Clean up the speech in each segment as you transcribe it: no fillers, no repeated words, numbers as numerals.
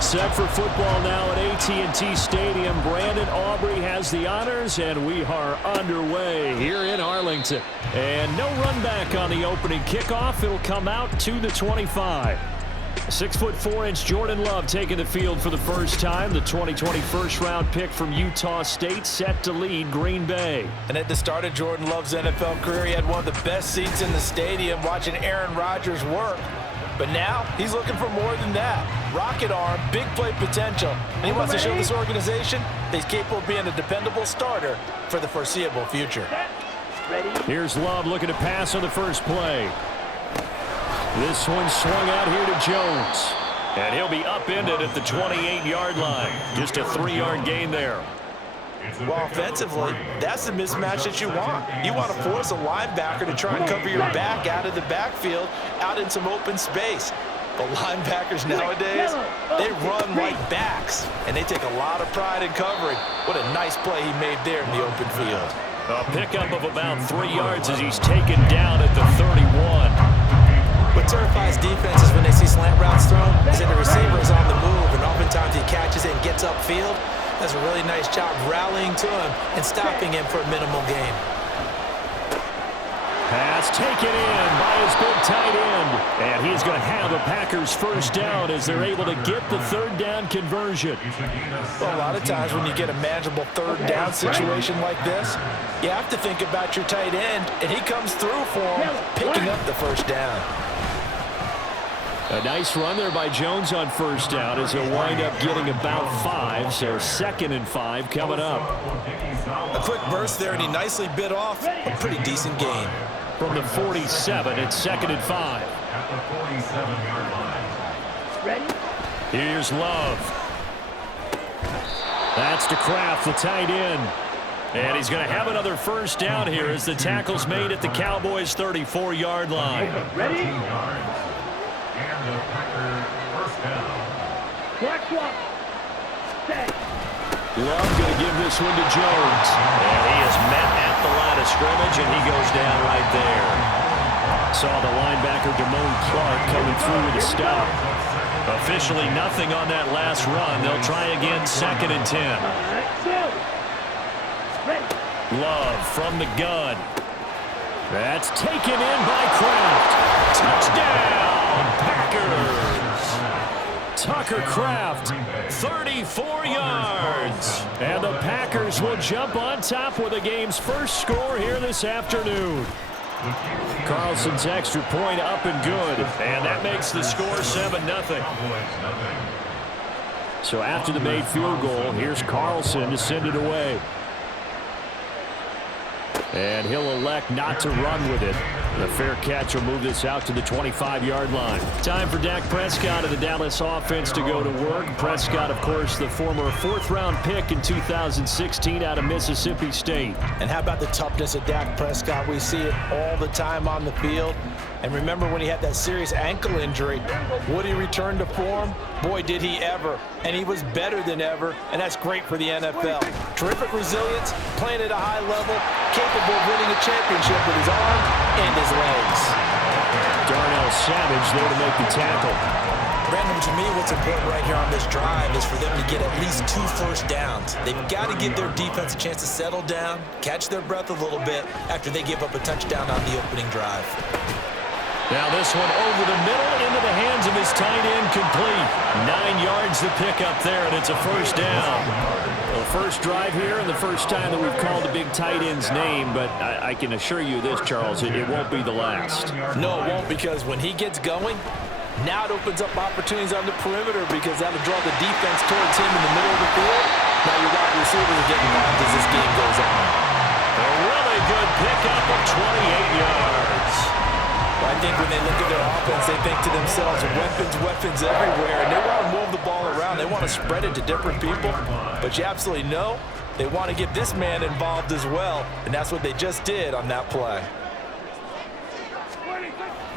Set for football now at AT&T Stadium. Brandon Aubrey has the honors, and we are underway here in Arlington. And no run back on the opening kickoff. It'll come out to the 25. 6'4" Jordan Love taking the field for the first time. The 2020 first-round pick from Utah State set to lead Green Bay. And at the start of Jordan Love's NFL career, he had one of the best seats in the stadium watching Aaron Rodgers work. But now he's looking for more than that. Rocket arm, big play potential. And he wants to show this organization that he's capable of being a dependable starter for the foreseeable future. Here's Love looking to pass on the first play. This one swung out here to Jones. And he'll be upended at the 28-yard line. Just a 3-yard gain there. Well, offensively, that's the mismatch that you want. You want to force a linebacker to try and cover your back out of the backfield, out in some open space. But linebackers nowadays, they run like backs, and they take a lot of pride in covering. What a nice play he made there in the open field. A pickup of about 3 yards as he's taken down at the 31. What terrifies defenses when they see slant routes thrown is that the receiver is on the move, and oftentimes he catches it and gets upfield. Does a really nice job rallying to him and stopping him for a minimal gain. Pass taken in by his big tight end. And he's going to have a Packers first down as they're able to get the third down conversion. Well, a lot of times when you get a manageable third down situation like this, you have to think about your tight end, and he comes through for him, picking up the first down. A nice run there by Jones on first down as he'll wind up getting about 5. So 2nd and 5 coming up. A quick burst there, and he nicely bit off a pretty decent gain. From the 47, it's 2nd and 5. Ready? Here's Love. That's to Kraft, the tight end. And he's going to have another first down here as the tackle's made at the Cowboys' 34-yard line. Ready? And the Packer first down. Black swap. Stay. Love going to give this one to Jones. And he is met at the line of scrimmage, and he goes down right there. Saw the linebacker Damone Clark coming through with a stop. Officially nothing on that last run. They'll try again, 2nd and 10. Love from the gun. That's taken in by Kraft. Touchdown, Packers. Tucker Kraft, 34 yards. And the Packers will jump on top with the game's first score here this afternoon. Carlson's extra point up and good. And that makes the score 7-0. So after the made field goal, here's Carlson to send it away. And he'll elect not to run with it. The fair catch will move this out to the 25-yard line. Time for Dak Prescott of the Dallas offense to go to work. Prescott, of course, the former 4th-round pick in 2016 out of Mississippi State. And how about the toughness of Dak Prescott? We see it all the time on the field. And remember when he had that serious ankle injury, would he return to form? Boy, did he ever. And he was better than ever, and that's great for the NFL. Terrific resilience, playing at a high level, capable of winning a championship with his arm and his legs. Darnell Savage there to make the tackle. Brandon, to me, what's important right here on this drive is for them to get at least 2 first downs. They've got to give their defense a chance to settle down, catch their breath a little bit after they give up a touchdown on the opening drive. Now this one over the middle into the hands of his tight end, complete. 9 yards to pick up there, and it's a first down. The first drive here and the first time that we've called the big tight end's name, but I can assure you this, Charles, it won't be the last. No, it won't, because when he gets going, now it opens up opportunities on the perimeter because that'll draw the defense towards him in the middle of the field. Now your wide receivers are getting involved as this game goes on. A really good pickup of 28 yards. I think when they look at their offense, they think to themselves, weapons everywhere, and they want to move the ball around. They want to spread it to different people, but you absolutely know they want to get this man involved as well, and that's what they just did on that play.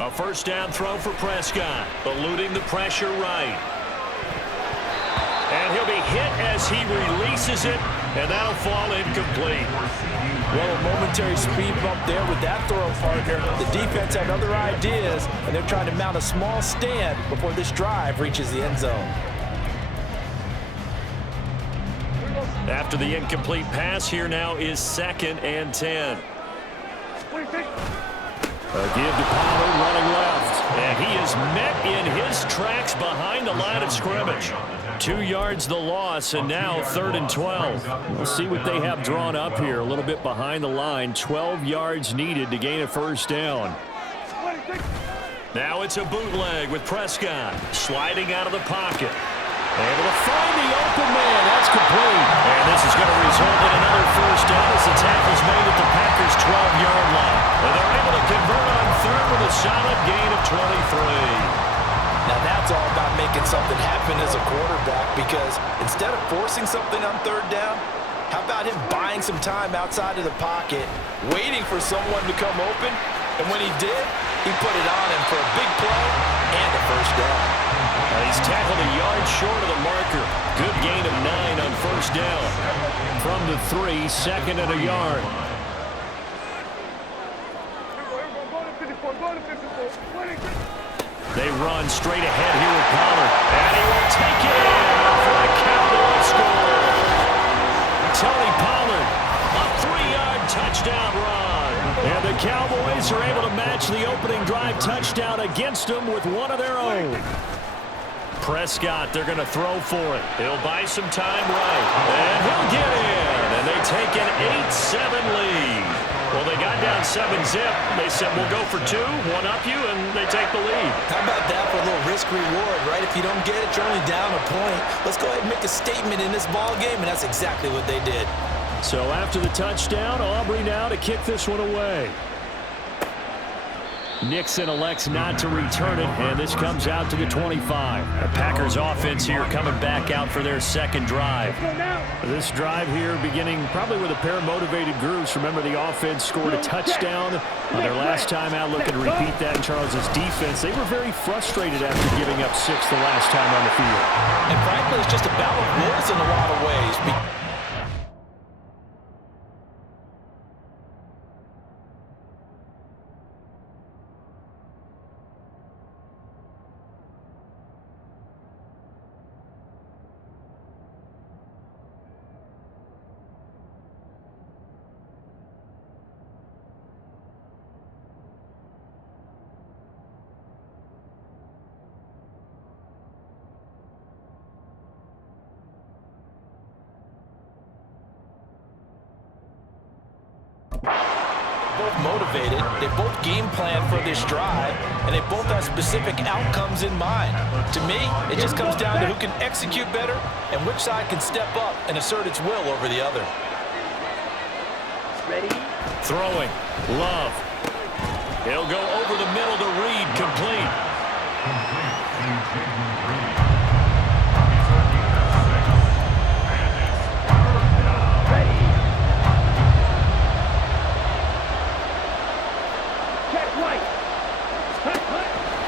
A first down throw for Prescott, eluding the pressure right. And he'll be hit as he releases it, and that'll fall incomplete. Well, a momentary speed bump there with that throw partner. The defense had other ideas, and they're trying to mount a small stand before this drive reaches the end zone. After the incomplete pass, here now is 2nd and 10. A give to Pollard running left. And he is met in his tracks behind the line of scrimmage. 2 yards the loss, and now 3rd and 12. We'll see what they have drawn up here. A little bit behind the line. 12 yards needed to gain a first down. Now it's a bootleg with Prescott sliding out of the pocket. Able to find the open man. That's complete. And this is going to result in another first down as the tackle's made at the Packers' 12-yard line. And they're able to convert on 3rd with a solid gain of 23. Now that's all about making something happen as a quarterback, because instead of forcing something on 3rd down, how about him buying some time outside of the pocket, waiting for someone to come open, and when he did, he put it on him for a big play and a first down. He's tackled a yard short of the marker. Good gain of 9 on first down. From the 3, 2nd and a yard. They run straight ahead here with Pollard. And he will take it in for a Cowboys score. Tony Pollard, a 3-yard touchdown run. And the Cowboys are able to match the opening drive touchdown against them with one of their own. Prescott, they're going to throw for it. He'll buy some time right. And he'll get in. And they take an 8-7 lead. Well, they got down 7-zip. They said, we'll go for 2, one up you, and they take the lead. How about that for a little risk-reward, right? If you don't get it, you're only down a point. Let's go ahead and make a statement in this ball game, and that's exactly what they did. So after the touchdown, Aubrey now to kick this one away. Nixon elects not to return it, and this comes out to the 25. The Packers offense here coming back out for their 2nd drive. This drive here beginning probably with a pair of motivated groups. Remember, the offense scored a touchdown on their last time out. Looking to repeat that in Charles's defense. They were very frustrated after giving up 6 the last time on the field. And frankly, it's just a battle of wills in a lot of ways. Both motivated, they both game plan for this drive, and they both have specific outcomes in mind. To me, it just comes down to who can execute better and which side can step up and assert its will over the other. Ready? Throwing. Love. He'll go over the middle to Reed. Complete.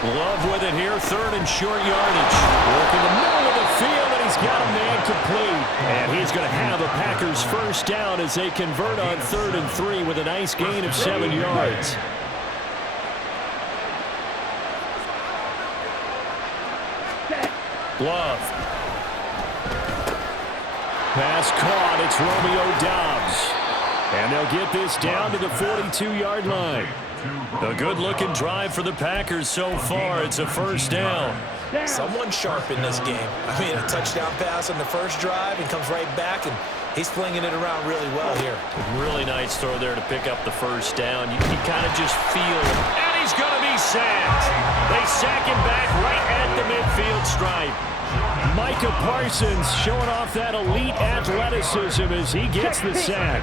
Love with it here, 3rd and short yardage. Working the middle of the field, and he's got a man complete. And he's going to have a Packers first down as they convert on 3rd and 3 with a nice gain of 7 yards. Love. Pass caught. It's Romeo Doubs. And they'll get this down to the 42-yard line. A good-looking drive for the Packers so far. It's a first down. Someone sharp in this game. I mean, a touchdown pass on the first drive and comes right back, and he's flinging it around really well here. Really nice throw there to pick up the first down. You kind of just feel, and he's going to be sacked. They sack him back right at the midfield stripe. Micah Parsons showing off that elite athleticism as he gets the sack.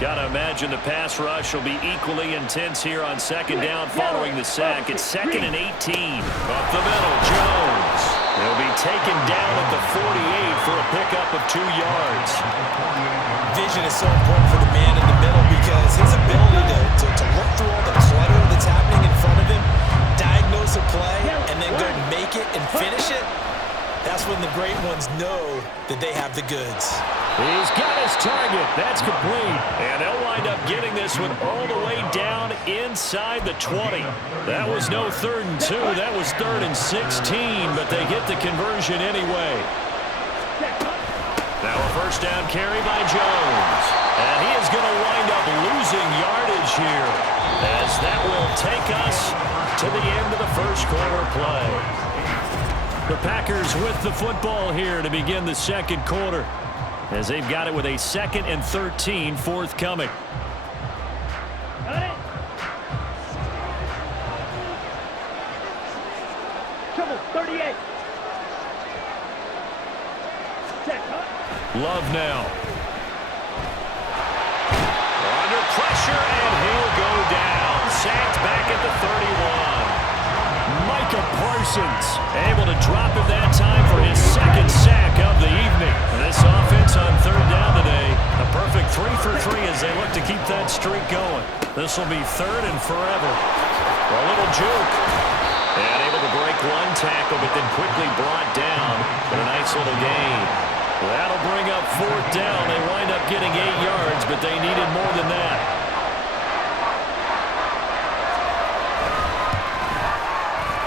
Got to imagine the pass rush will be equally intense here on 2nd down following the sack. It's 2nd and 18. Up the middle, Jones. He'll be taken down at the 48 for a pickup of 2 yards. Vision is so important for the man in the middle, because his ability to look through all the clutter that's happening in front of him, diagnose a play, and then go make it and finish it, that's when the great ones know that they have the goods. He's got his target. That's complete. And they'll wind up getting this one all the way down inside the 20. That was no 3rd and 2. That was 3rd and 16, but they get the conversion anyway. Now a first down carry by Jones. And he is going to wind up losing yardage here, as that will take us to the end of the first quarter play. The Packers with the football here to begin the second quarter, as they've got it with a 2nd and 13 forthcoming. Got it. Trouble, 38. Check, huh? Love now. Under pressure, and he'll go down. Sacked back at the 31. Micah Parsons able to drop him that time for his 2nd sack of the evening. This offense on 3rd down today, a perfect 3 for 3 as they look to keep that streak going. This will be 3rd and forever. A little juke. And able to break one tackle, but then quickly brought down for a nice little gain. That'll bring up 4th down. They wind up getting 8 yards, but they needed more than that.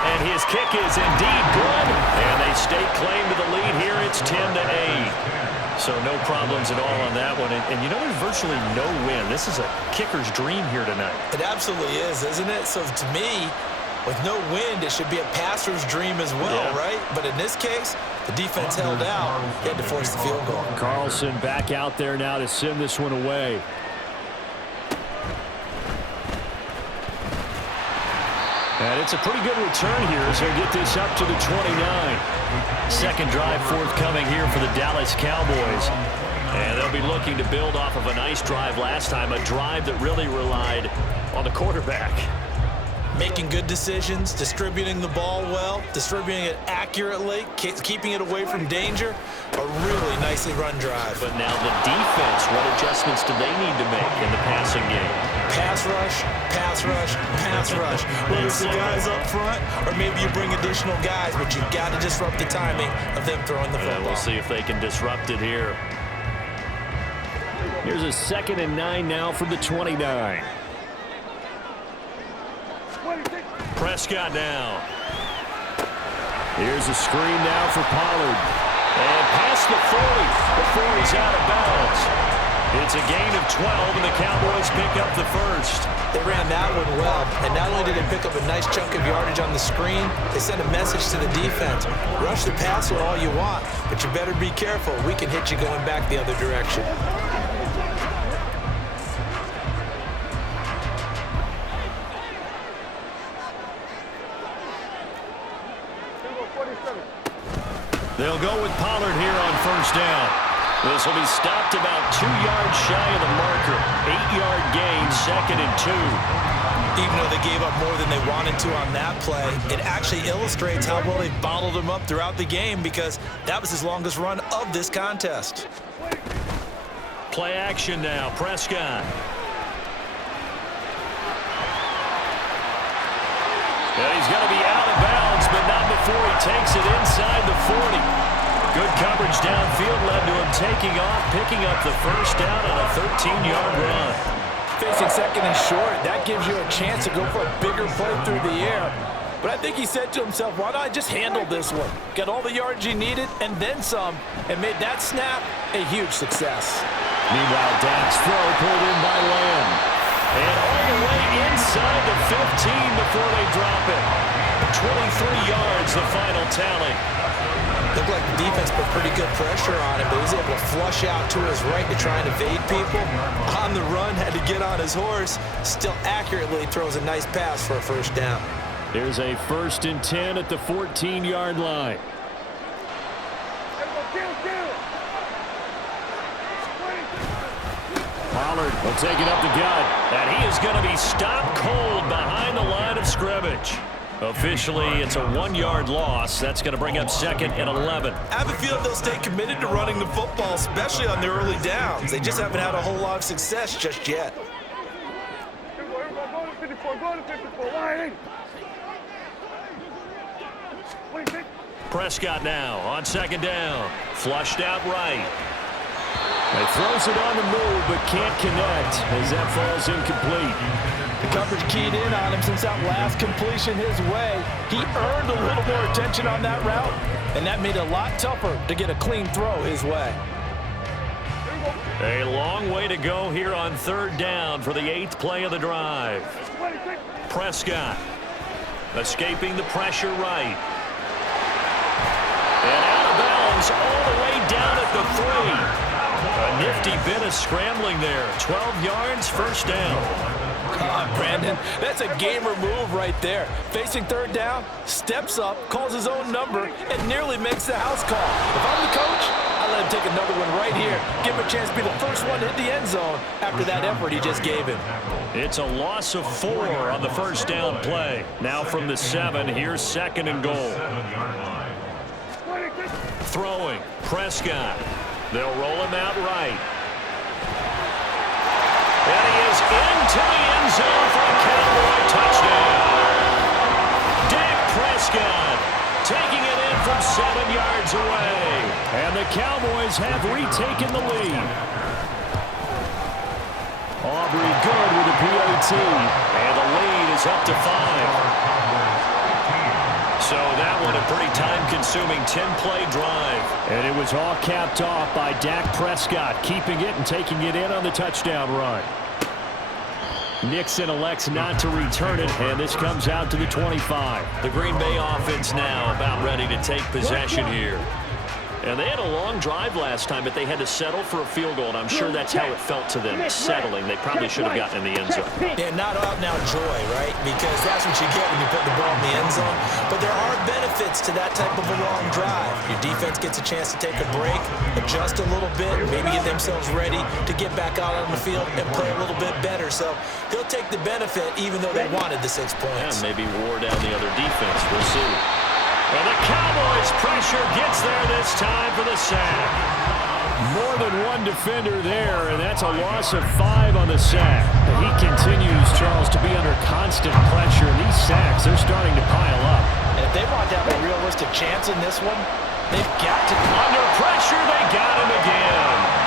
And his kick is indeed good, and they stake claim to the lead here. It's 10-8. So no problems at all on that one. And you know, there's virtually no win. This is a kicker's dream here tonight. It absolutely is, isn't it? So to me, with no wind, it should be a passer's dream as well, right? But in this case, the defense held out. They had to force the field goal. Carlson back out there now to send this one away. And it's a pretty good return here as they get this up to the 29. Second drive forthcoming here for the Dallas Cowboys. And they'll be looking to build off of a nice drive last time, a drive that really relied on the quarterback. Making good decisions, distributing the ball well, distributing it accurately, keeping it away from danger. A really nicely run drive. But now the defense, what adjustments do they need to make in the passing game? Pass rush, pass rush, pass rush. Whether it's the guys up front or maybe you bring additional guys, but you've got to disrupt the timing of them throwing the football. We'll see if they can disrupt it here. Here's a 2nd and 9 now from the 29. Prescott now. Here's a screen now for Pollard. And past the 40 before he's out of bounds. It's a gain of 12, and the Cowboys pick up the first. They ran that one well, and not only did they pick up a nice chunk of yardage on the screen, they sent a message to the defense. Rush the passer all you want, but you better be careful. We can hit you going back the other direction. They'll go with Pollard here on first down. This will be stopped about 2 yards shy of the marker. 8-yard gain, 2nd and 2. Even though they gave up more than they wanted to on that play, it actually illustrates how well they bottled him up throughout the game, because that was his longest run of this contest. Play action now, Prescott. Yeah, he's going to be out of bounds, but not before he takes it inside the 40. Good coverage downfield led to him taking off, picking up the first down on a 13-yard run. Facing 2nd and short, that gives you a chance to go for a bigger play through the air. But I think he said to himself, why not just handle this one? Got all the yards he needed and then some, and made that snap a huge success. Meanwhile, Dak's throw pulled in by Lamb. And all the way inside the 15 before they drop it. 23 yards, the final tally. Looked like the defense put pretty good pressure on him, but he was able to flush out to his right to try and evade people. On the run, had to get on his horse. Still accurately throws a nice pass for a first down. There's a 1st and 10 at the 14-yard line. Pollard will take it up the gut, and he is going to be stopped cold behind the line of scrimmage. Officially, it's a 1-yard loss. That's going to bring up 2nd and 11. I have a feeling they'll stay committed to running the football, especially on their early downs. They just haven't had a whole lot of success just yet. Go to 54, go to 54, line. Prescott now on 2nd down. Flushed out right. He throws it on the move, but can't connect as that falls incomplete. The coverage keyed in on him since that last completion his way. He earned a little more attention on that route, and that made it a lot tougher to get a clean throw his way. A long way to go here on third down for the 8th play of the drive. Prescott escaping the pressure right. And out of bounds all the way down at the 3. A nifty bit of scrambling there. 12 yards, first down. Brandon, that's a gamer move right there. Facing third down, steps up, calls his own number, and nearly makes the house call. If I'm the coach, I let him take another one right here. Give him a chance to be the first one to hit the end zone after that effort he just gave him. It's a loss of 4 on the first down play. Now from the 7, here's 2nd and goal. Throwing, Prescott. They'll roll him out right. And he is into the end zone for a Cowboy touchdown. Dak Prescott taking it in from 7 yards away. And the Cowboys have retaken the lead. Aubrey good with the PAT. And the lead is up to 5. So that one a pretty time-consuming 10-play drive. And it was all capped off by Dak Prescott, keeping it and taking it in on the touchdown run. Nixon elects not to return it, and this comes out to the 25. The Green Bay offense now about ready to take possession here. And they had a long drive last time, but they had to settle for a field goal, and I'm sure that's how it felt to them, settling. They probably should have gotten in the end zone. Yeah, not out now joy, right? Because that's what you get when you put the ball in the end zone. But there are benefits to that type of a long drive. Your defense gets a chance to take a break, adjust a little bit, maybe get themselves ready to get back out on the field and play a little bit better. So he'll take the benefit even though they wanted the 6 points. And maybe wore down the other defense. We'll see. And the Cowboys' pressure gets there this time for the sack. More than one defender there, and that's a loss of 5 on the sack. He continues, Charles, to be under constant pressure. And these sacks, they're starting to pile up. And if they want to have a realistic chance in this one, they've got to. Under pressure, they got him again.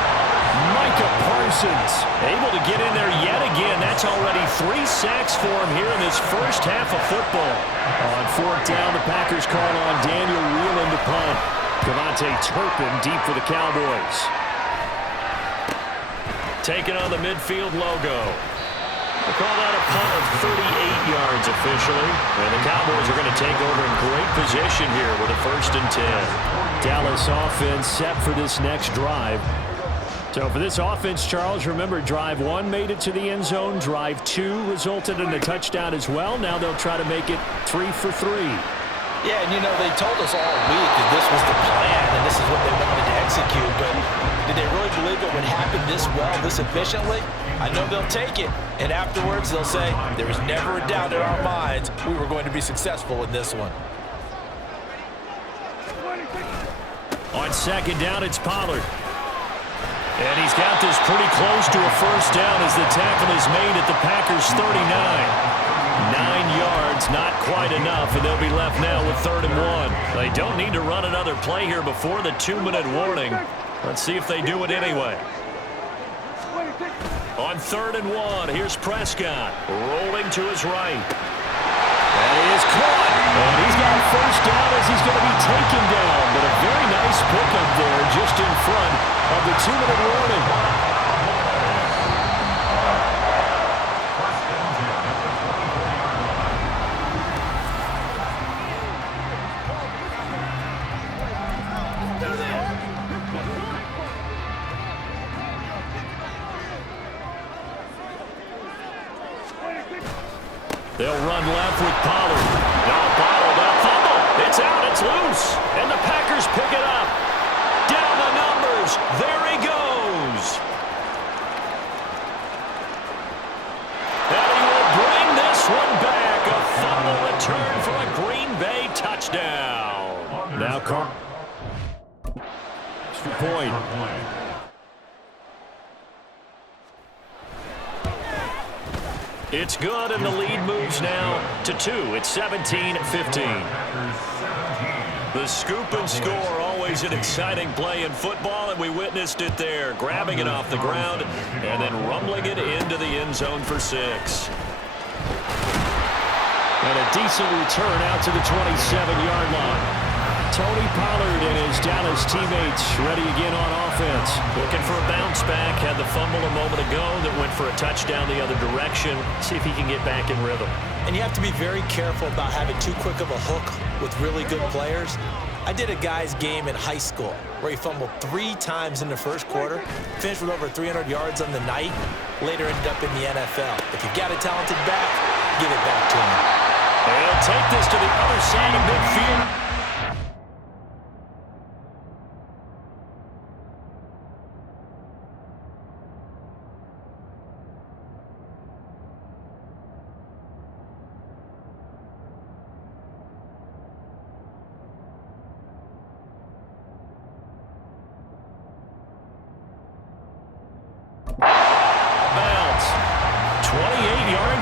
Micah Parsons able to get in there yet again. That's already 3 sacks for him here in this first half of football. On 4th down, the Packers call on Daniel Whelan to punt. Devontae Turpin deep for the Cowboys. Taking on the midfield logo. They call that a punt of 38 yards officially. And the Cowboys are going to take over in great position here with a 1st and 10. Dallas offense set for this next drive. So for this offense, Charles, remember, drive 1 made it to the end zone. Drive 2 resulted in a touchdown as well. Now they'll try to make it 3 for 3. Yeah, and you know, they told us all week that this was the plan and this is what they wanted to execute. But did they really believe it would happen this well, this efficiently? I know they'll take it. And afterwards, they'll say, there was never a doubt in our minds we were going to be successful in this one. On 2nd down, it's Pollard. And he's got this pretty close to a 1st down as the tackle is made at the Packers' 39. 9 yards, not quite enough, and they'll be left now with 3rd and 1. They don't need to run another play here before the 2-minute warning. Let's see if they do it anyway. On 3rd and 1, here's Prescott rolling to his right. And he is caught. And he's got 1st down as he's going to be taken down. But a very nice pickup there just in front of the 2-minute warning. They'll run left with Pollard. Now bottled up. Fumble. It's out. It's loose. And the Packers pick it up. Down the numbers. There he goes. And he will bring this one back. A fumble return for a Green Bay touchdown. Now Carr. Extra point. It's good, and the lead moves now to 2. It's 17-15. The scoop and score, always an exciting play in football, and we witnessed it there, grabbing it off the ground and then rumbling it into the end zone for 6. And a decent return out to the 27-yard line. Tony Pollard and his Dallas teammates ready again on offense. Looking for a bounce back. Had the fumble a moment ago that went for a touchdown the other direction. See if he can get back in rhythm. And you have to be very careful about having too quick of a hook with really good players. I did a guy's game in high school where he fumbled 3 times in the first quarter, finished with over 300 yards on the night, later ended up in the NFL. If you've got a talented back, give it back to him. They'll take this to the other side of midfield.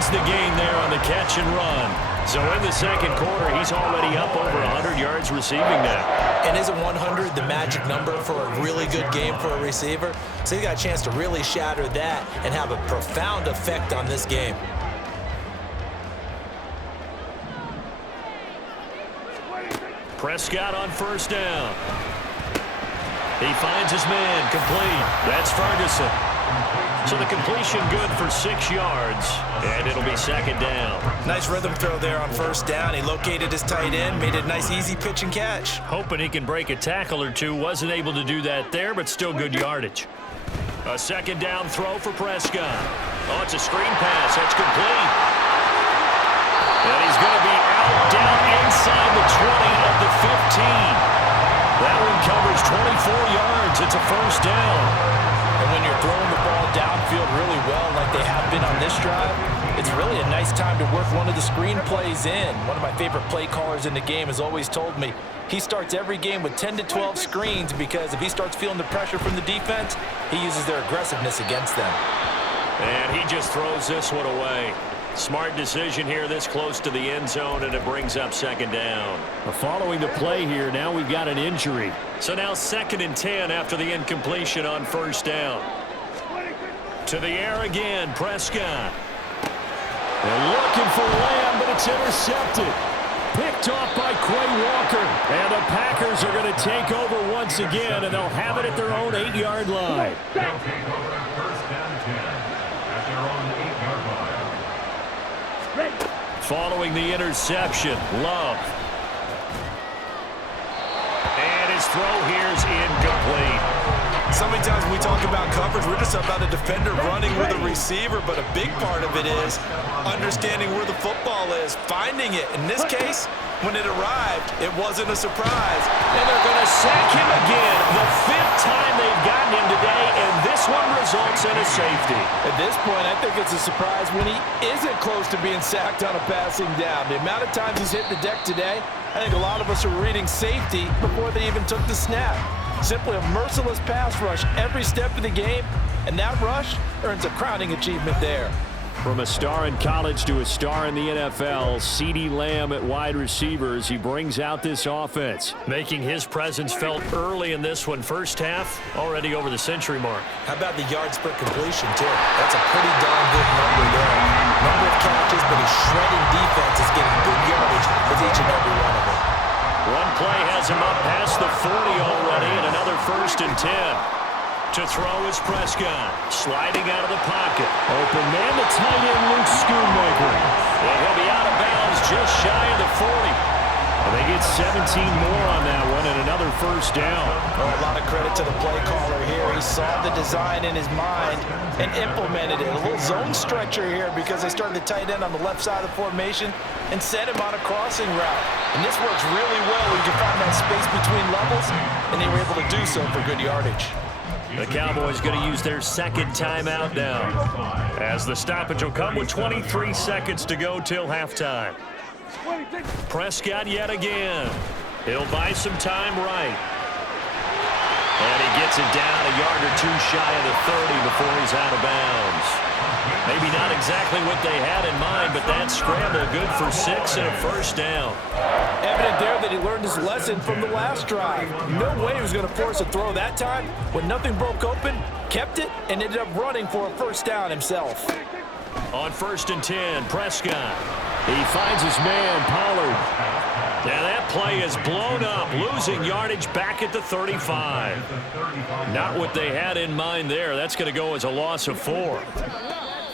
The gain there on the catch and run. So in the second quarter, he's already up over 100 yards receiving now. And isn't 100 the magic number for a really good game for a receiver? So he got a chance to really shatter that and have a profound effect on this game. Prescott on first down. He finds his man complete. That's Ferguson. So the completion good for 6 yards, and it'll be second down. Nice rhythm throw there on first down. He located his tight end, made a nice easy pitch and catch. Hoping he can break a tackle or two. Wasn't able to do that there, but still good yardage. A second down throw for Prescott. Oh, it's a screen pass. That's complete. And he's going to be out down inside the 20 of the 15. That one covers 24 yards. It's a first down. And when you're throwing the ball downfield really well like they have been on this drive, it's really a nice time to work one of the screen plays in. One of my favorite play callers in the game has always told me he starts every game with 10 to 12 screens because if he starts feeling the pressure from the defense, he uses their aggressiveness against them. And he just throws this one away. Smart decision here this close to the end zone, and it brings up second down. Following the play here, now we've got an injury. So now 2nd and 10 after the incompletion on first down. To the air again, Prescott. They're looking for Lamb, but it's intercepted. Picked off by Quay Walker. And the Packers are going to take over once again, and they'll have it at their own 8-yard line. They'll take over first down 10 at their own 8-yard line. Following the interception, Love. And his throw here is incomplete. So many times when we talk about coverage, we're just about a defender running with a receiver, but a big part of it is understanding where the football is, finding it. In this case, when it arrived, it wasn't a surprise. And they're going to sack him again. The 5th time they've gotten him today, and this one results in a safety. At this point, I think it's a surprise when he isn't close to being sacked on a passing down. The amount of times he's hit the deck today, I think a lot of us are reading safety before they even took the snap. Simply a merciless pass rush every step of the game, and that rush earns a crowning achievement there. From a star in college to a star in the NFL, CeeDee Lamb at wide receivers. He brings out this offense, making his presence felt early in this one. First half, already over the century mark. How about the yards per completion, too? That's a pretty darn good number there. Number of catches, but his shredding defense is getting good yardage with each and every one of them. One play has him up past the 40 already, and another 1st and 10. To throw is Prescott, sliding out of the pocket. Open man to tight end Luke Schoonmaker. And he'll be out of bounds just shy of the 40. And they get 17 more on that one and another first down. Oh, a lot of credit to the play caller here. He saw the design in his mind and implemented it. A little zone stretcher here because they started the tight end on the left side of the formation and set him on a crossing route. And this works really well when you can find that space between levels, and they were able to do so for good yardage. The Cowboys going to use their 2nd timeout now, as the stoppage will come with 23 seconds to go till halftime. Prescott yet again. He'll buy some time right. And he gets it down a yard or two shy of the 30 before he's out of bounds. Maybe not exactly what they had in mind, but that scramble good for 6 and a first down. Evident there that he learned his lesson from the last drive. No way he was going to force a throw that time. When nothing broke open, kept it, and ended up running for a first down himself. On 1st and 10, Prescott. He finds his man, Pollard. Now that play is blown up losing yardage back at the 35. Not what they had in mind there. That's going to go as a loss of 4.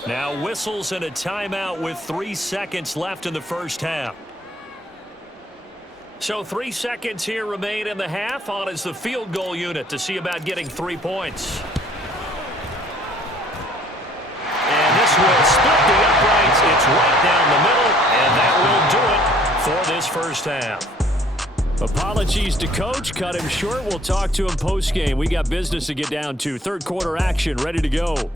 Now whistles and a timeout with 3 seconds left in the first half. So 3 seconds here remain in the half. On is the field goal unit to see about getting 3 points. And this will split the uprights. It's right down the middle, and that will do it for this first half. Apologies to Coach. Cut him short. We'll talk to him post-game. We got business to get down to. Third quarter action ready to go.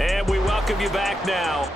And we welcome you back now.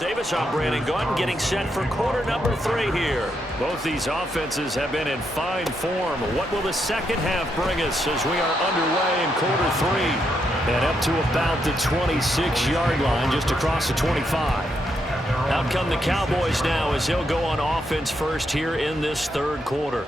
Davis on Brandon Gunn getting set for quarter number 3 here. Both these offenses have been in fine form. What will the second half bring us as we are underway in quarter 3? And up to about the 26-yard line, just across the 25. Out come the Cowboys now as they'll go on offense first here in this third quarter.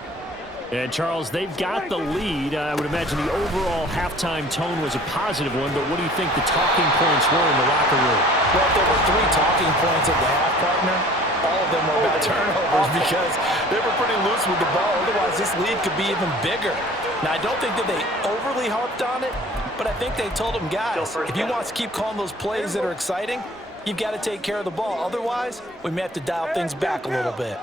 And, Charles, they've got the lead. I would imagine the overall halftime tone was a positive one, but what do you think the talking points were in the locker room? Well, if there were 3 talking points at the half, partner, all of them were about turnovers because they were pretty loose with the ball. Otherwise, this lead could be even bigger. Now, I don't think that they overly harped on it, but I think they told them, guys, if you want to keep calling those plays that are exciting, you've got to take care of the ball. Otherwise, we may have to dial things back a little bit.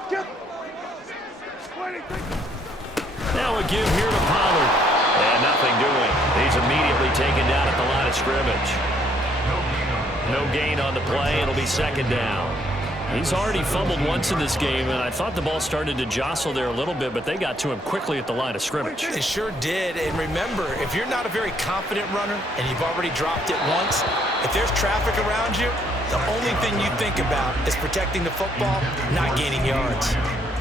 Now a give here to Pollard. And nothing doing. He's immediately taken down at the line of scrimmage. No gain on the play. It'll be second down. He's already fumbled once in this game, and I thought the ball started to jostle there a little bit, but they got to him quickly at the line of scrimmage. They sure did. And remember, if you're not a very confident runner and you've already dropped it once, if there's traffic around you, the only thing you think about is protecting the football, not gaining yards.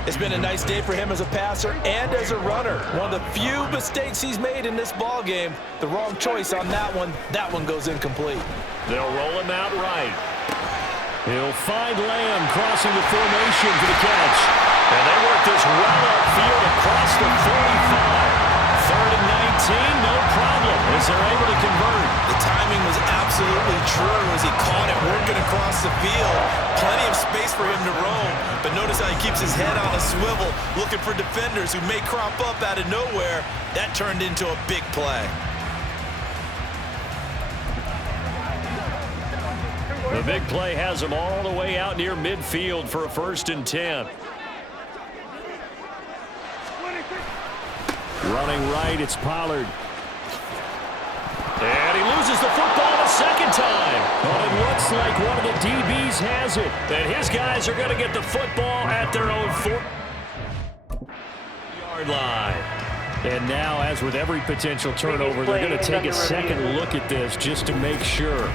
It's been a nice day for him as a passer and as a runner. One of the few mistakes he's made in this ball game. The wrong choice on that one. That one goes incomplete. They'll roll him out right. He'll find Lamb crossing the formation for the catch. And they work this well upfield across the 45. 3rd and 19, no problem, as they're able to convert. The timing was absolutely true as he caught it working across the field. Plenty of space for him to roam, but notice how he keeps his head on a swivel, looking for defenders who may crop up out of nowhere. That turned into a big play. The big play has him all the way out near midfield for a 1st and 10. Running right, it's Pollard. And he loses the football a second time. But it looks like one of the DBs has it. And his guys are going to get the football at their own 4-yard line. And now, as with every potential turnover, they're going to take a second look at this just to make sure.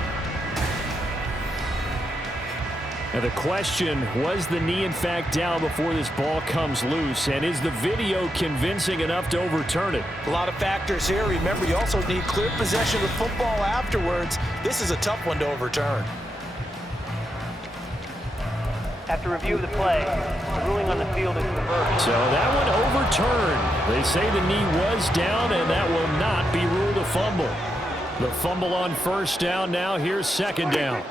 Now the question, was the knee in fact down before this ball comes loose? And is the video convincing enough to overturn it? A lot of factors here. Remember, you also need clear possession of football afterwards. This is a tough one to overturn. After review of the play, the ruling on the field is reversed. So that one overturned. They say the knee was down, and that will not be ruled a fumble. The fumble on 1st down now. Here's 2nd down.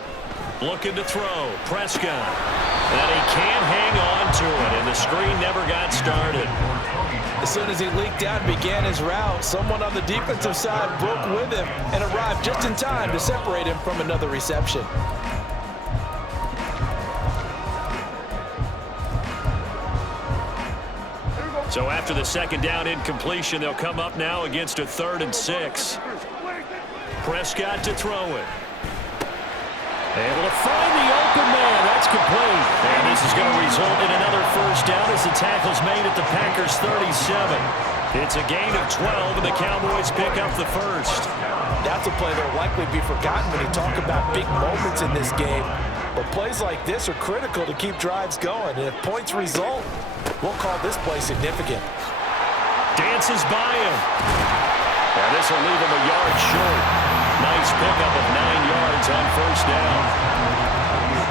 Looking to throw. Prescott. And he can't hang on to it, and the screen never got started. As soon as he leaked out and began his route, someone on the defensive side broke with him and arrived just in time to separate him from another reception. So after the 2nd down incompletion, they'll come up now against a 3rd and 6. Prescott to throw it. Able to find the open man. That's complete. And this is going to result in another 1st down as the tackle's made at the Packers' 37. It's a gain of 12, and the Cowboys pick up the 1st. That's a play that will likely be forgotten when you talk about big moments in this game. But plays like this are critical to keep drives going. And if points result, we'll call this play significant. Dances by him. And this will leave him a yard short. Nice pickup of 9 yards on 1st down.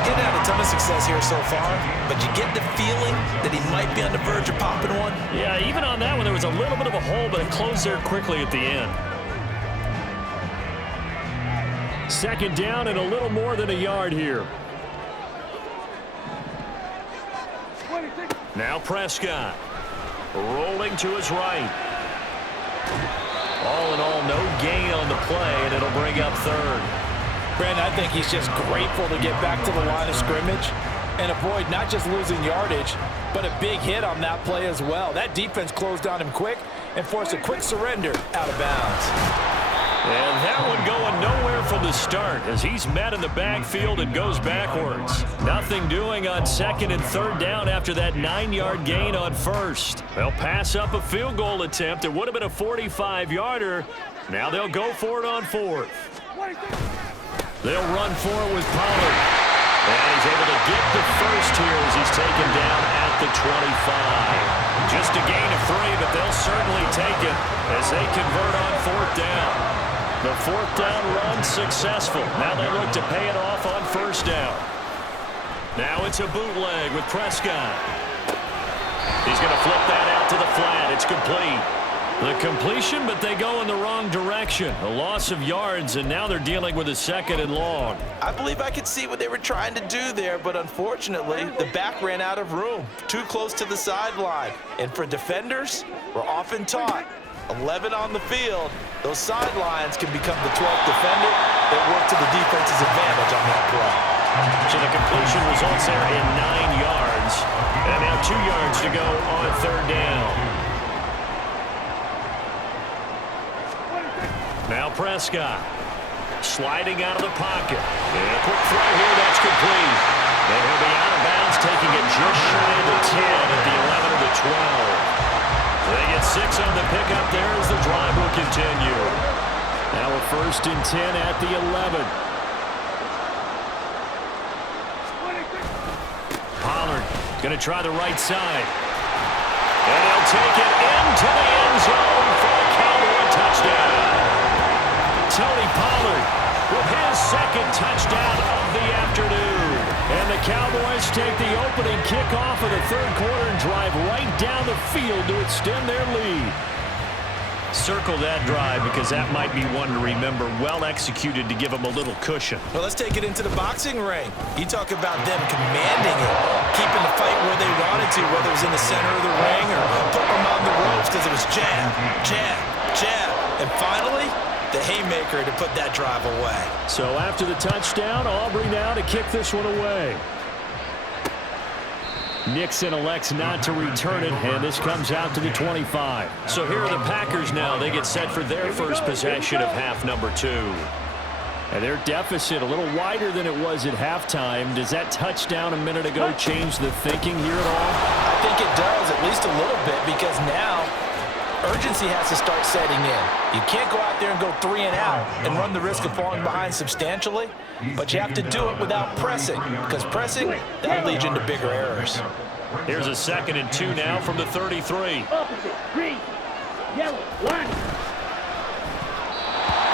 Getting had a ton of success here so far, but you get the feeling that he might be on the verge of popping one. Yeah, even on that one, there was a little bit of a hole, but it closed there quickly at the end. 2nd down and a little more than a yard here. Now Prescott. Rolling to his right. All in all, no gain on the play, and it'll bring up 3rd. Brandon, I think he's just grateful to get back to the line of scrimmage and avoid not just losing yardage, but a big hit on that play as well. That defense closed on him quick and forced a quick surrender out of bounds. And that one going nowhere from the start as he's met in the backfield and goes backwards. Nothing doing on 2nd and 3rd down after that 9-yard gain on 1st. They'll pass up a field goal attempt. It would have been a 45-yarder. Now they'll go for it on 4th. They'll run for it with Pollard. And he's able to get the 1st here as he's taken down at the 25. Just a gain of 3, but they'll certainly take it as they convert on 4th down. The 4th down run successful. Now they look to pay it off on 1st down. Now it's a bootleg with Prescott. He's going to flip that out to the flat. It's complete. The completion, but they go in the wrong direction. A loss of yards, and now they're dealing with a 2nd and long. I believe I could see what they were trying to do there, but unfortunately, the back ran out of room. Too close to the sideline. And for defenders, we're often taught, 11 on the field, those sidelines can become the 12th defender. They work to the defense's advantage on that play. So the completion results there in 9 yards. And now 2 yards to go on 3rd down. Now Prescott sliding out of the pocket. And a quick throw here, that's complete. And he'll be out of bounds, taking it just shy of the 10 at the 11 of the 12. They get 6 on the pickup there as the drive will continue. Now a 1st and 10 at the 11. Pollard going to try the right side. And he'll take it into the end zone for a Cowboy touchdown. Tony Pollard with his second touchdown of the afternoon. And the Cowboys take the opening kickoff of the third quarter and drive right down the field to extend their lead. Circle that drive because that might be one to remember. Well executed to give them a little cushion. Well, let's take it into the boxing ring. You talk about them commanding it, keeping the fight where they wanted to, whether it was in the center of the ring or putting them on the ropes because it was jab, jab, jab. And finally, the haymaker to put that drive away. So after the touchdown, Aubrey now to kick this one away. Nixon elects not to return it, and this comes out to the 25. So here are the Packers now. They get set for their first possession of half number 2. And their deficit a little wider than it was at halftime. Does that touchdown a minute ago change the thinking here at all? I think it does, at least a little bit, because now urgency has to start setting in. You can't go out there and go 3 and out and run the risk of falling behind substantially, but you have to do it without pressing, because pressing, that'll lead you into bigger errors. Here's a 2nd and 2 now from the 33. Opposite. Green. Yellow. Line.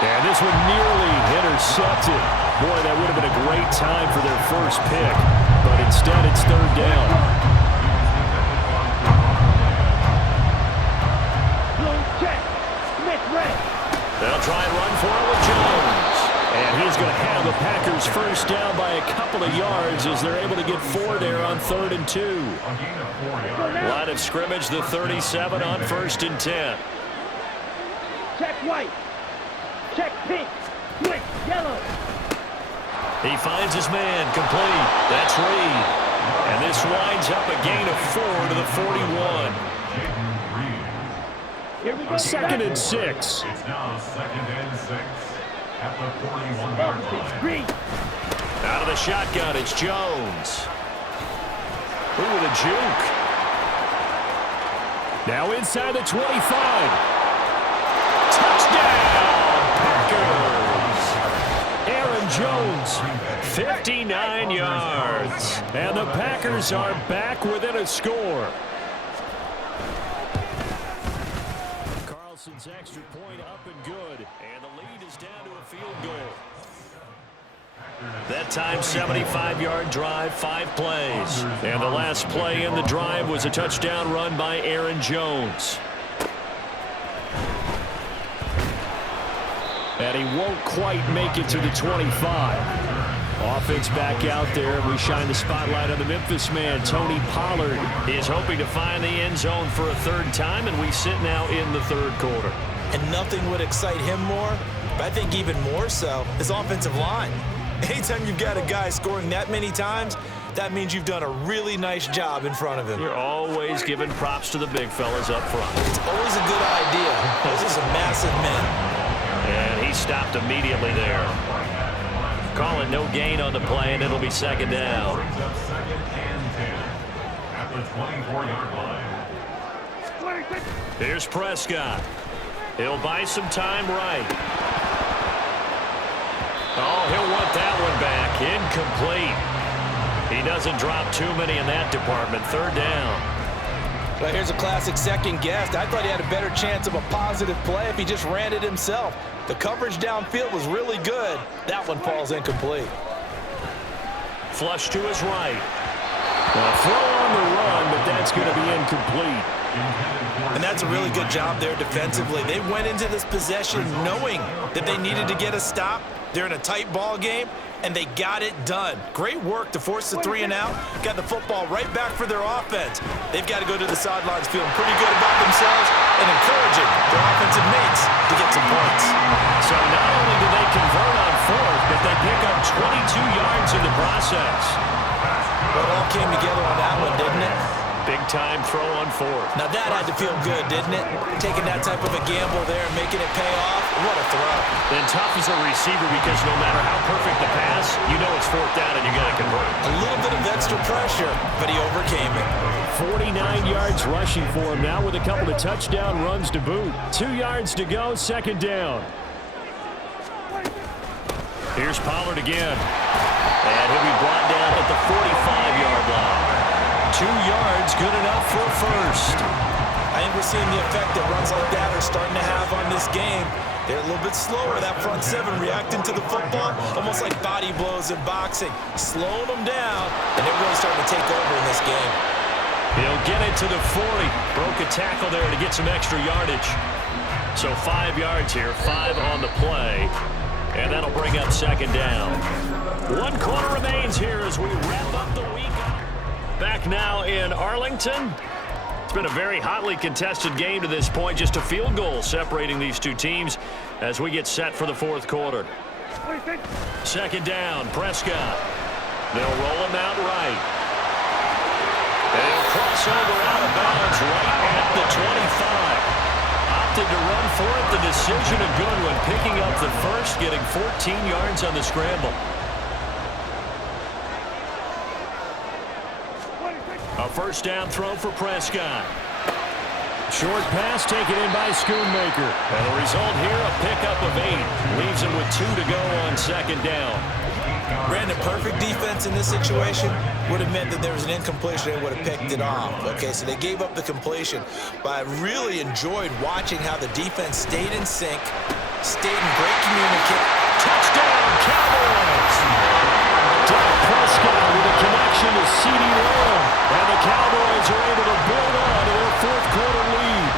And this one nearly intercepted. Boy, that would have been a great time for their first pick, but instead it's third down. They'll try and run for it with Jones. And he's going to have the Packers first down by a couple of yards as they're able to get 4 there on 3rd and 2. Line of scrimmage, the 37 on 1st and 10. Check white. Check pink. Switch yellow. He finds his man, complete. That's Reed. And this winds up a gain of 4 to the 41. Here we go. 2nd and 6. It's now 2nd and 6 at the 41-yard line. Green. Out of the shotgun, it's Jones. Ooh, with a juke. Now inside the 25. Touchdown, Packers. Aaron Jones, 59 yards. and the Packers are back within a score. Carlson's extra point up and good, and the lead is down to a field goal. That time, 75-yard drive, 5 plays. And the last play in the drive was a touchdown run by Aaron Jones. And he won't quite make it to the 25. Offense back out there. We shine the spotlight on the Memphis man, Tony Pollard. He is hoping to find the end zone for a 3rd time, and we sit now in the 3rd quarter. And nothing would excite him more, but I think even more so, his offensive line. Anytime you've got a guy scoring that many times, that means you've done a really nice job in front of him. You're always giving props to the big fellas up front. It's always a good idea. Those are some massive men. And he stopped immediately there. Calling no gain on the play, and it'll be 2nd down. Brings up 2nd and 10 at the 24-yard line. Here's Prescott. He'll buy some time right. Oh, he'll want that one back. Incomplete. He doesn't drop too many in that department. 3rd down. Well, here's a classic second guess. I thought he had a better chance of a positive play if he just ran it himself. The coverage downfield was really good. That one falls incomplete. Flush to his right. A throw on the run, but that's going to be incomplete. And that's a really good job there defensively. They went into this possession knowing that they needed to get a stop. They're in a tight ball game, and they got it done. Great work to force the 3 and out. Got the football right back for their offense. They've got to go to the sidelines feeling pretty good about themselves and encouraging their offensive mates to get some points. So not only do they convert on 4th, but they pick up 22 yards in the process. Well, it all came together on that one, didn't it? Big-time throw on 4th. Now that had to feel good, didn't it? Taking that type of a gamble there and making it pay off. What a throw. And tough as a receiver because no matter how perfect the pass, you know it's 4th down and you got to convert. A little bit of extra pressure, but he overcame it. 49 yards rushing for him now with a couple of touchdown runs to boot. 2 yards to go, 2nd down. Here's Pollard again. And he'll be brought down at the 45-yard line. 2 yards, good enough for a first. I think we're seeing the effect that runs like that are starting to have on this game. They're a little bit slower, that front seven, reacting to the football, almost like body blows in boxing, slowing them down, and they're really starting to take over in this game. He'll get it to the 40. Broke a tackle there to get some extra yardage. So 5 yards here, 5 on the play, and that'll bring up second down. 1 quarter remains here as we wrap up the week. Back now in Arlington. It's been a very hotly contested game to this point. Just a field goal separating these two teams as we get set for the fourth quarter. Second down, Prescott. They'll roll him out right. And he'll cross over out of bounds right at the 25. Opted to run for it. The decision a good one. Picking up the first, getting 14 yards on the scramble. A first down throw for Prescott. Short pass taken in by Schoonmaker. And the result here, a pickup of 8. Leaves him with 2 to go on second down. Brandon, perfect defense in this situation would have meant that there was an incompletion. They would have picked it off. Okay, so they gave up the completion. But I really enjoyed watching how the defense stayed in sync, stayed in great communication. Touchdown, Cowboys! Dak Prescott with a connection to CeeDee Lamb. And the Cowboys are able to build on to their fourth quarter lead.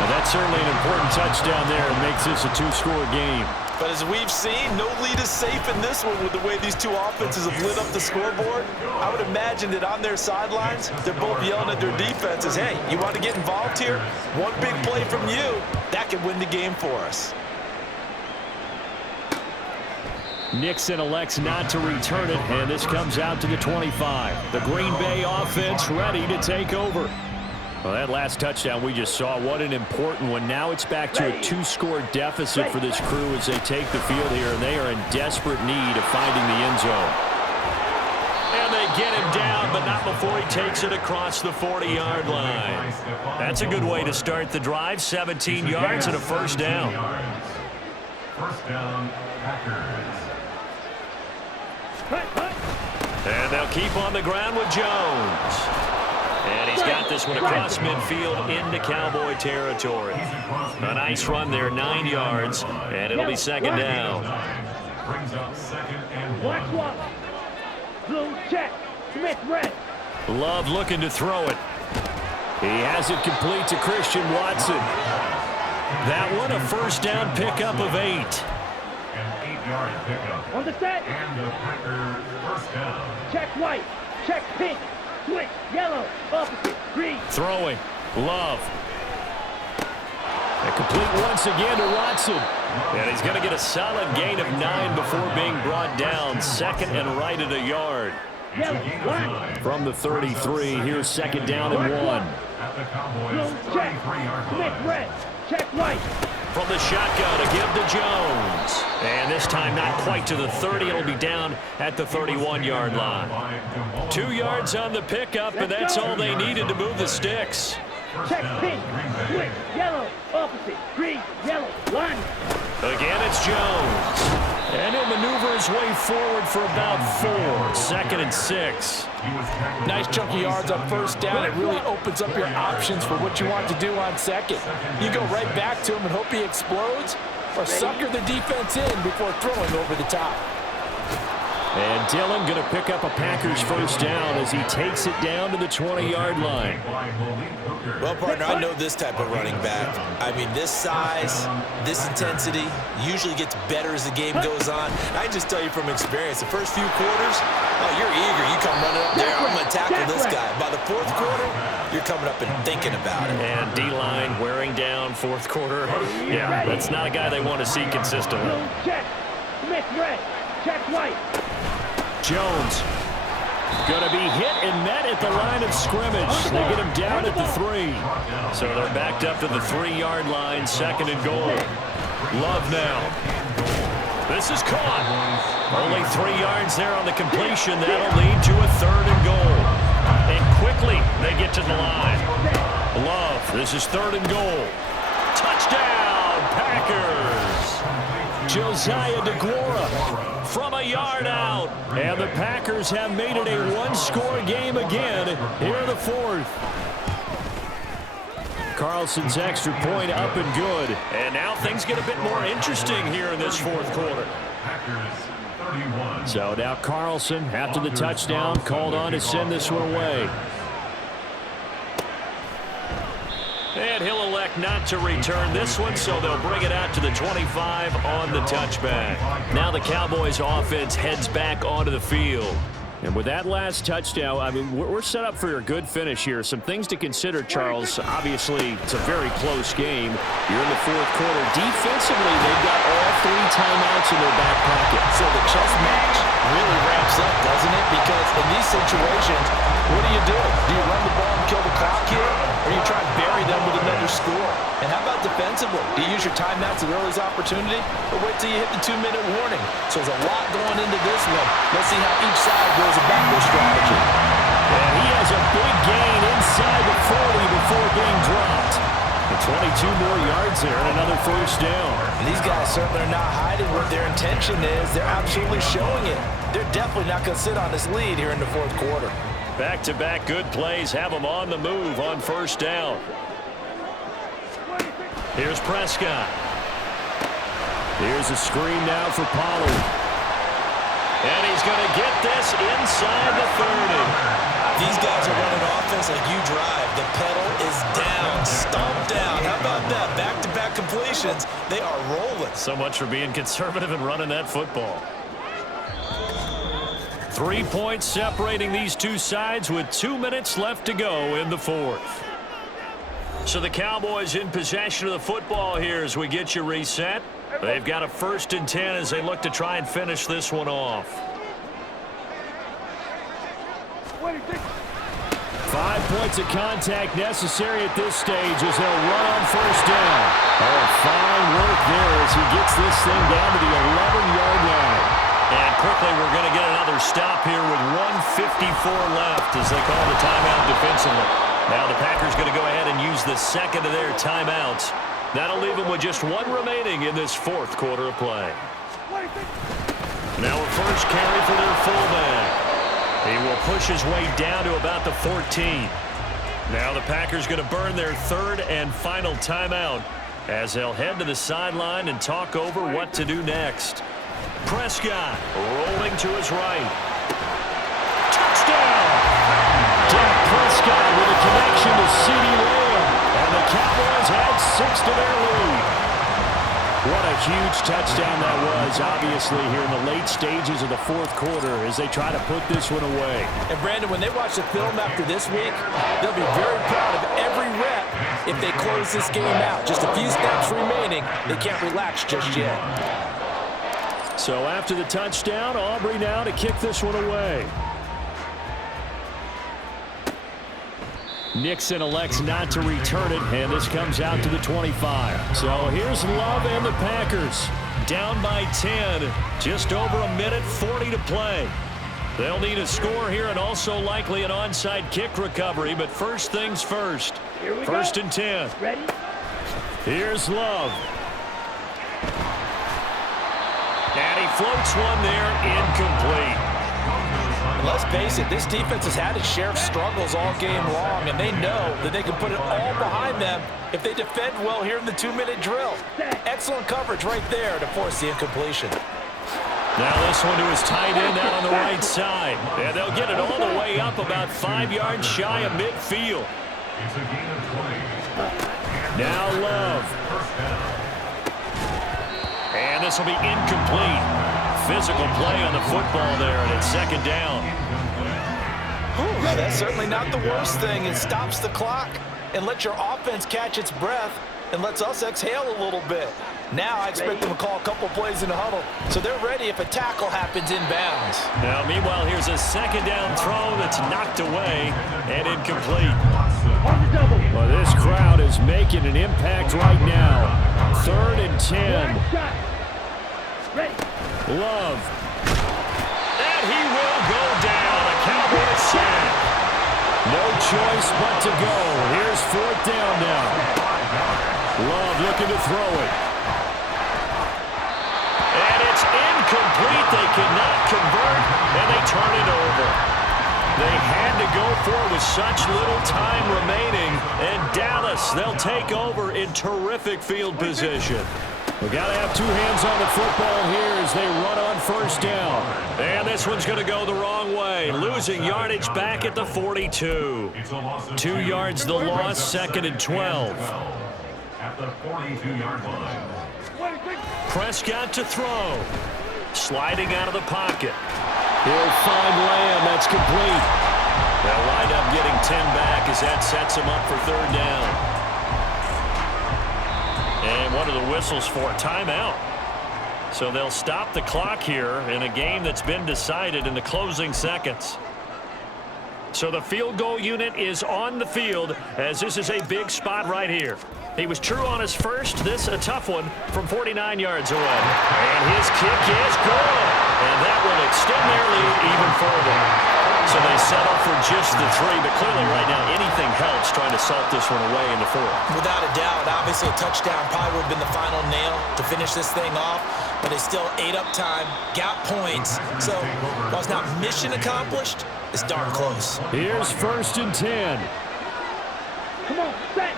Well, that's certainly an important touchdown there and makes this a 2-score game. But as we've seen, no lead is safe in this one with the way these two offenses have lit up the scoreboard. I would imagine that on their sidelines, they're both yelling at their defenses, hey, you want to get involved here? One big play from you, that could win the game for us. Nixon elects not to return it, and this comes out to the 25. The Green Bay offense ready to take over. Well, that last touchdown we just saw, what an important one. Now it's back to a 2-score deficit for this crew as they take the field here, and they are in desperate need of finding the end zone. And they get him down, but not before he takes it across the 40-yard line. That's a good way to start the drive. 17 yards and a first down. First down, Packers. And they'll keep on the ground with Jones. And he's got this one across midfield into Cowboy territory. A nice run there, 9 yards, and it'll be second down. Brings up second and 1. Black one. Blue check. Smith red. Love looking to throw it. He has it complete to Christian Watson. That one a first down pickup of 8. An 8-yard pickup. On the set. And the Packers first down. Check white. Check pink. Switch yellow. Opposite. Green. Throwing. Love. And complete once again to Watson. And he's going to get a solid gain of 9 before being brought down. Second and right at a yard. Yellow. Line. From the 33, here's second down and 1. At the Cowboys Blue check. 33-yard Smith line. red. Check white. From the shotgun to give to Jones. And this time not quite to the 30. It'll be down at the 31-yard line. 2 yards on the pickup, and that's all they needed to move the sticks. Check pink. Switch yellow. Opposite. Green. Yellow. Line. Again, it's Jones. And he'll maneuver his way forward for about 4. Second and 6. Nice chunky yards on first down. It really opens up your options for what you want to do on second. You go right back to him and hope he explodes, or sucker the defense in before throwing over the top. And Dillon going to pick up a Packers first down as he takes it down to the 20-yard line. Well, partner, I know this type of running back. I mean, this size, this intensity usually gets better as the game goes on. I just tell you from experience, the first few quarters, oh, you're eager. You come running up there, I'm going to tackle this guy. By the fourth quarter, you're coming up and thinking about it. And D-line wearing down fourth quarter. Yeah, that's not a guy they want to see consistently. Blue check. Smith red. Check white. Jones going to be hit and met at the line of scrimmage. They get him down at the 3. So they're backed up to the 3-yard line, second and goal. Love now. This is caught. Only 3 yards there on the completion. That'll lead to a third and goal. And quickly they get to the line. Love, this is third and goal. Touchdown, Packers. Josiah DeGuara from a yard out. And the Packers have made it a 1-score game again here in the fourth. Carlson's extra point up and good. And now things get a bit more interesting here in this fourth quarter. Packers 31. So now Carlson, after the touchdown, called on to send this one away. And he'll elect not to return this one, so they'll bring it out to the 25 on the touchback. Now the Cowboys offense heads back onto the field. And with that last touchdown, I mean, we're set up for a good finish here. Some things to consider, Charles. Obviously, it's a very close game. You're in the fourth quarter. Defensively, they've got all 3 timeouts in their back pocket. So the chess match really ramps up, doesn't it? Because in these situations, what do? Do you run the ball and kill the clock here? Or you try and bury them with another score? And how about defensively? Do you use your timeouts at earliest opportunity? Or wait till you hit the 2-minute warning? So there's a lot going into this one. Let's see how each side goes about their strategy. And he has a big gain inside the 40 before being dropped. And 22 more yards there and another first down. And these guys certainly are not hiding what their intention is. They're absolutely showing it. They're definitely not going to sit on this lead here in the fourth quarter. Back-to-back good plays have them on the move on first down. Here's Prescott. Here's a screen now for Pollard. And he's going to get this inside the 30. These guys are running offense like you drive. The pedal is down, stomped down. How about that? Back-to-back completions. They are rolling. So much for being conservative and running that football. 3 points separating these two sides with 2 minutes left to go in the fourth. So the Cowboys in possession of the football here as we get you reset. They've got a 1st and 10 as they look to try and finish this one off. 5 points of contact necessary at this stage as they'll run on first down. Oh, fine work there as he gets this thing down to the 11-yard line. And quickly we're going to get another stop here with 1:54 left as they call the timeout defensively. Now the Packers going to go ahead and use the second of their timeouts. That'll leave them with just 1 remaining in this fourth quarter of play. Now a first carry for their fullback. He will push his way down to about the 14. Now the Packers going to burn their 3rd and final timeout as they'll head to the sideline and talk over what to do next. Prescott rolling to his right. Touchdown! Dak Prescott with a connection to CeeDee Lamb. And the Cowboys add 6 to their lead. What a huge touchdown that was, obviously, here in the late stages of the fourth quarter as they try to put this one away. And, Brandon, when they watch the film after this week, they'll be very proud of every rep if they close this game out. Just a few snaps remaining. They can't relax just yet. So after the touchdown, Aubrey now to kick this one away. Nixon elects not to return it, and this comes out to the 25. So here's Love and the Packers. Down by 10, just over 1:40 to play. They'll need a score here and also likely an onside kick recovery, but first things first. 1st and 10. Ready? Here's Love. And he floats one there, incomplete. Let's face it, this defense has had its share of struggles all game long, and they know that they can put it all behind them if they defend well here in the 2-minute drill. Excellent coverage right there to force the incompletion. Now this one to his tight end out on the right side. And they'll get it all the way up about 5 yards shy of midfield. It's a gain of 20. Now Love. And this will be incomplete. Physical play on the football there, and it's 2nd down. That's certainly not the worst thing. It stops the clock and lets your offense catch its breath and lets us exhale a little bit. Now I expect them to call a couple plays in the huddle, so they're ready if a tackle happens inbounds. Now, meanwhile, here's a 2nd down throw that's knocked away and incomplete. Well, this crowd is making an impact right now. 3rd and 10. Ready? Love. And he will go down. A Cowboys sack. No choice but to go. Here's 4th down now. Love looking to throw it. And it's incomplete. They cannot convert, and they turn it over. They had to to go for it with such little time remaining. And Dallas, they'll take over in terrific field position. We got to have two hands on the football here as they run on first down. And this one's going to go the wrong way. Losing yardage back at the 42. 2 yards the loss, 2nd and 12. At the 42-yard line. Prescott to throw. Sliding out of the pocket. He'll find Lamb. That's complete. They'll wind up getting 10 back as that sets him up for 3rd down. And what are the whistles for? Timeout. So they'll stop the clock here in a game that's been decided in the closing seconds. So the field goal unit is on the field as this is a big spot right here. He was true on his first. This a tough one from 49 yards away. And his kick is good. And that will extend their lead even further. So they settle for just the 3, but clearly right now anything helps trying to salt this one away in the 4th. Without a doubt, obviously a touchdown probably would have been the final nail to finish this thing off, but they still ate up time, got points. So while it's not mission accomplished, it's darn close. Here's 1st and 10. Come on, set.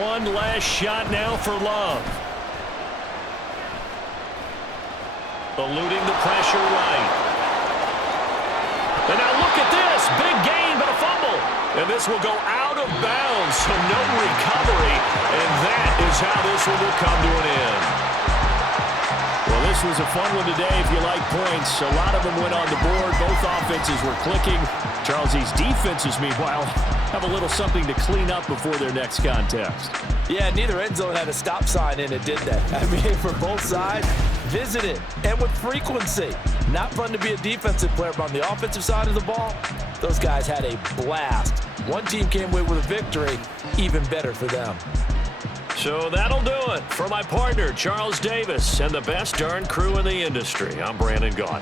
One last shot now for Love. Eluding the pressure right. And now look at this. Big gain, but a fumble. And this will go out of bounds, so no recovery. And that is how this one will come to an end. Well, this was a fun one today if you like points. A lot of them went on the board. Both offenses were clicking. Charles, these defenses, meanwhile, have a little something to clean up before their next contest. Yeah, neither end zone had a stop sign in it, did they? I mean, for both sides, visit it, and with frequency. Not fun to be a defensive player, but on the offensive side of the ball, those guys had a blast. One team came away with a victory, even better for them. So that'll do it for my partner, Charles Davis, and the best darn crew in the industry. I'm Brandon Gaudin.